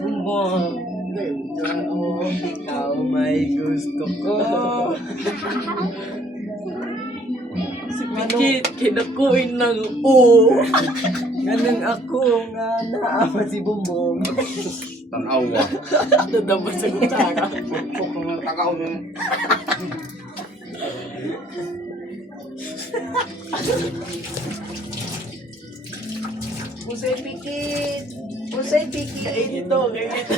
Bumbong, ikaw may gusto ko. Si Pikit, kinakuin ng o. Ganun ako nga naama si Bumbong. Tanaw mo. Dadabas sa kutsara. Pukpok ng takaw na. Pusay Pikit. Pusay Pikit. Kain ito, kain ito.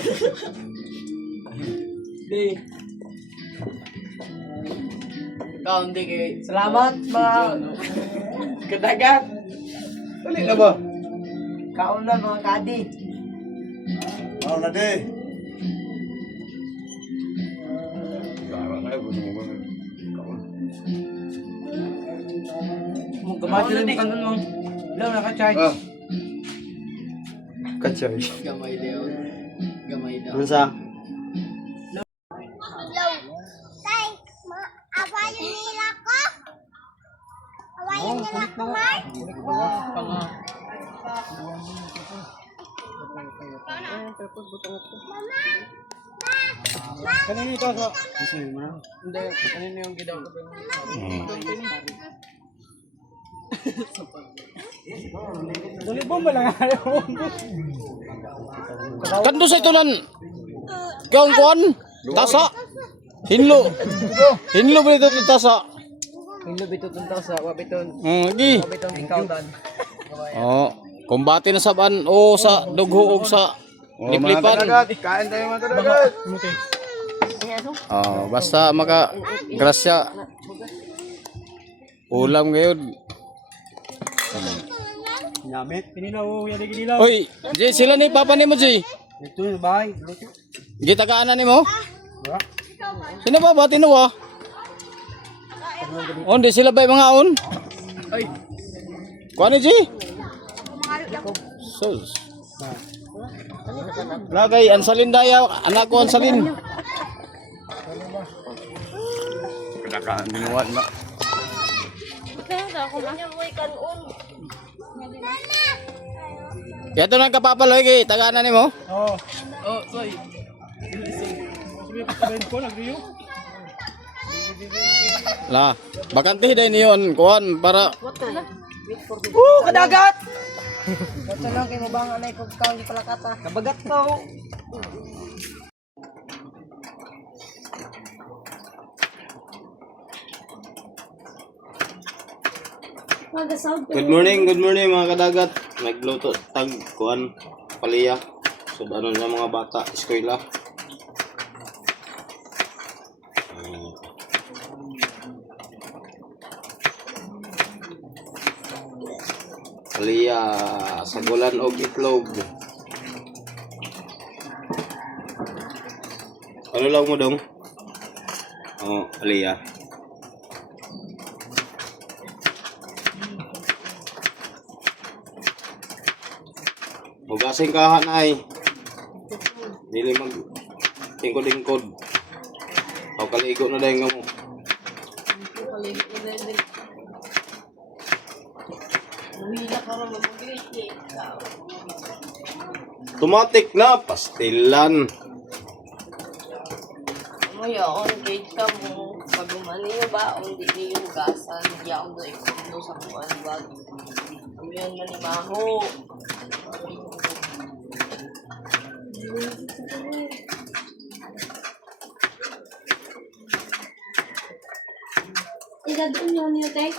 Hindi. Ikaw, hindi kay... Salamat, mga... Kadagat. Dali na ba? Kaon na, mga kadi. Ako na de. Bawa kayo, gusto mo ba? Mong kamati rin ka nun mo. Ilaw, naka-charge. Ah. Ka-charge. Gamay Leon. Gamay daw. Ano sa? Tay, awayin nila ko. Awayin nila ko, Mar. Panga. Kanina ito ako. Kasi mo na. Hindi, kanina yung gidaw ko. Dali po malang ayaw. Kanto sa itulan. Kang kuan? Tasa. Hinlo. Hinlo ba ito tasa? Yung lubito itong tasa, wabiton. Gi. Wabiton ikautan. Oh, kumbati na saban o sa dugho og sa liplipan. Kain tayo mga kadagat. Oh, basta maka grasya. Ulam ngayon. Namit. Pinilaw. Yari ginilaw. Oy, Jay, sila ni papa nimo, Jay. Ito yung bahay. Gitagaan na nimo? Sino ba ba tinuwa? Onde sila ba mga on? Ay, Kuan ni Jay? Sus. Lagay ansalin daya, anak ko ansalin. Pinakaan minuan na. Yato nang kapapaloy kay tagaan na nimo? Oo. oh, sorry. Sabi ko sabihin ko, nag-review. La, bakante din niyon kuan para Kadagat! Ito lang kayo mabanga na ikaw ikaw di pala kata. Kabagat ko. good morning mga kadagat. Nagluto tag kuan paliya. So ano sa mga bata, eskwela. Paliya sagulan og itlog. Ano lang mo dong? Oh, paliya. Hugasing kahan ay. Dili mag tingkod-tingkod. O kaligo na dahil nga mo. Tumatik na pastilan. Mo yon gate ka mo. Pagumani yo ba undi ni yung gasan yaw do ikundo sa kuan wag. Mo yon manimaho. Igadun nyo niyo, Tay.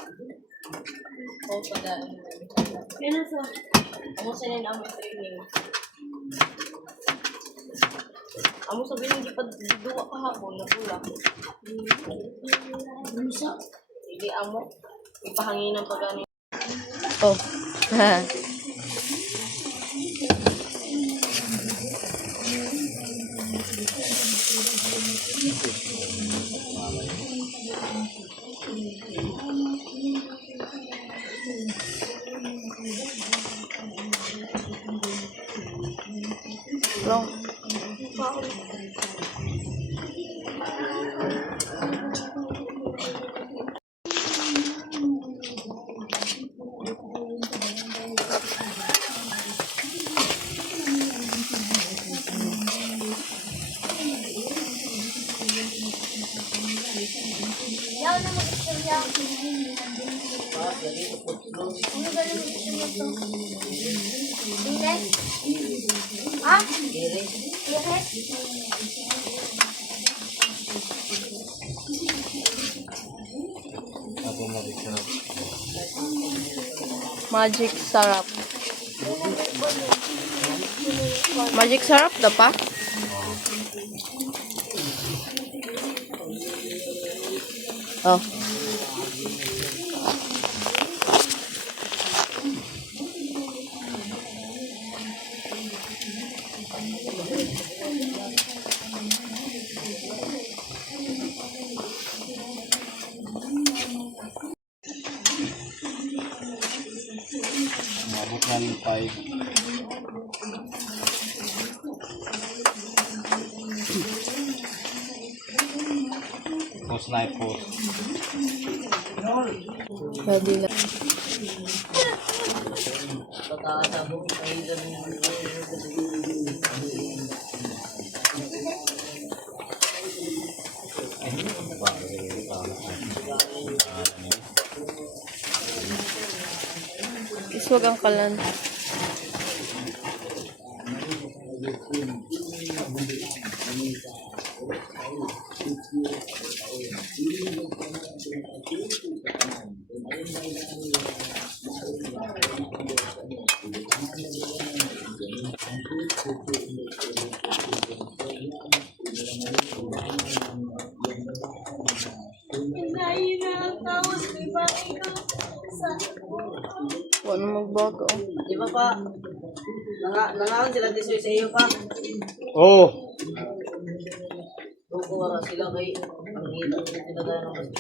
O pada. Kaya so. Amo sa nila mo training. Amo sabihin di pa duwa kahapon na pula. Musa. Hindi amo ipahanginan pa gani. Oh. Long. to. Dire? Ha? Dire. Dire? Magic sarap. Magic sarap daw pa? Oh. Umabot na ng 5. Post na post. Ready na. Pagkakasabog kayo doon. Iswag ang kalan. Wala magbago. Di ba pa? Nangaon sila tisoy sa iyo pa. Oh! Kukuha sila kay ang hila. Sila tayo ng mas.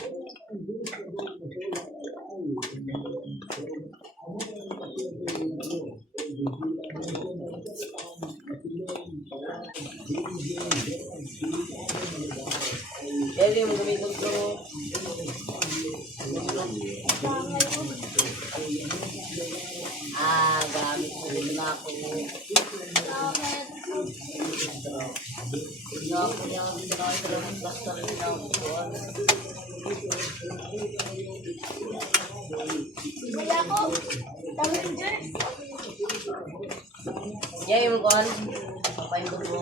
Kaya mo gamitin ko. Gamit ko rin na ako. Ako niya ang pinakay ko lang ng basta rin na ako. Wala ko. Tawin dyan. Yan yung kuhan. Papayin ko po.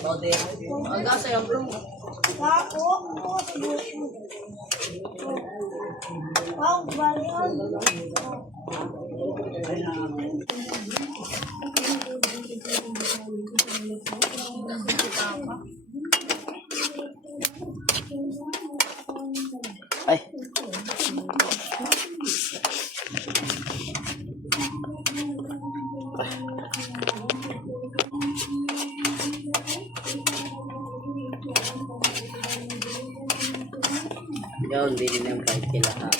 Tote. Ang gasa yung bro. Ako. Wow, balion. Ay! Yun, hindi na yung kahit kila ha.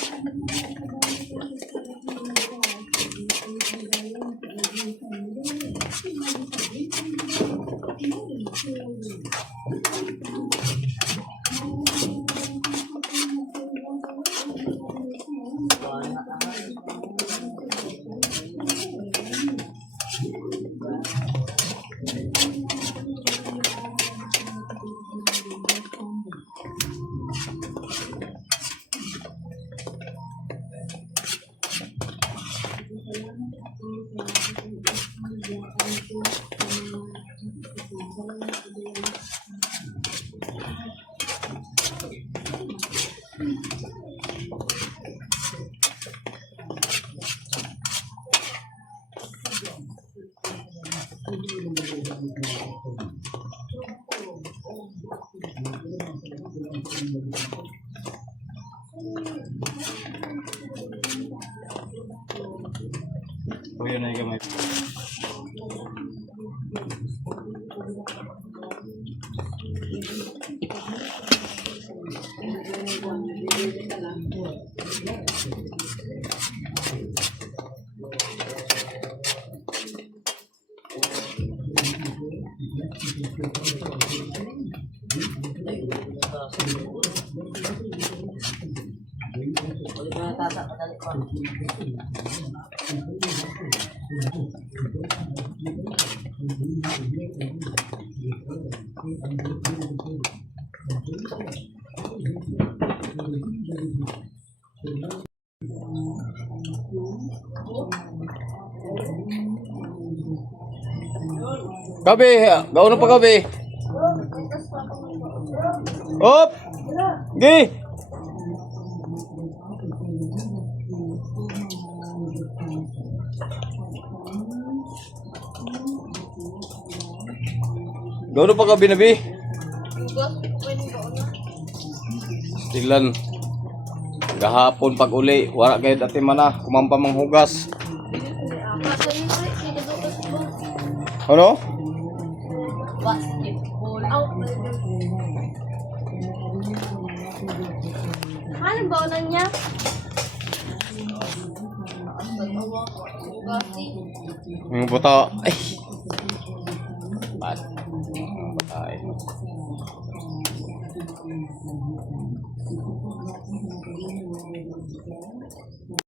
Kuya na yung gamay. Ulit mo yung tasa, padali ko. Gabi, gauna pa gabi. Op! Gi! Gauna pa gabi na bi. Stilan. Gahapon pag uli, wala kayo dati mana, kumampa manghugas. Ano? Basketball. Ano ba unan niya? Yung buta. Ay. Bad. Patay.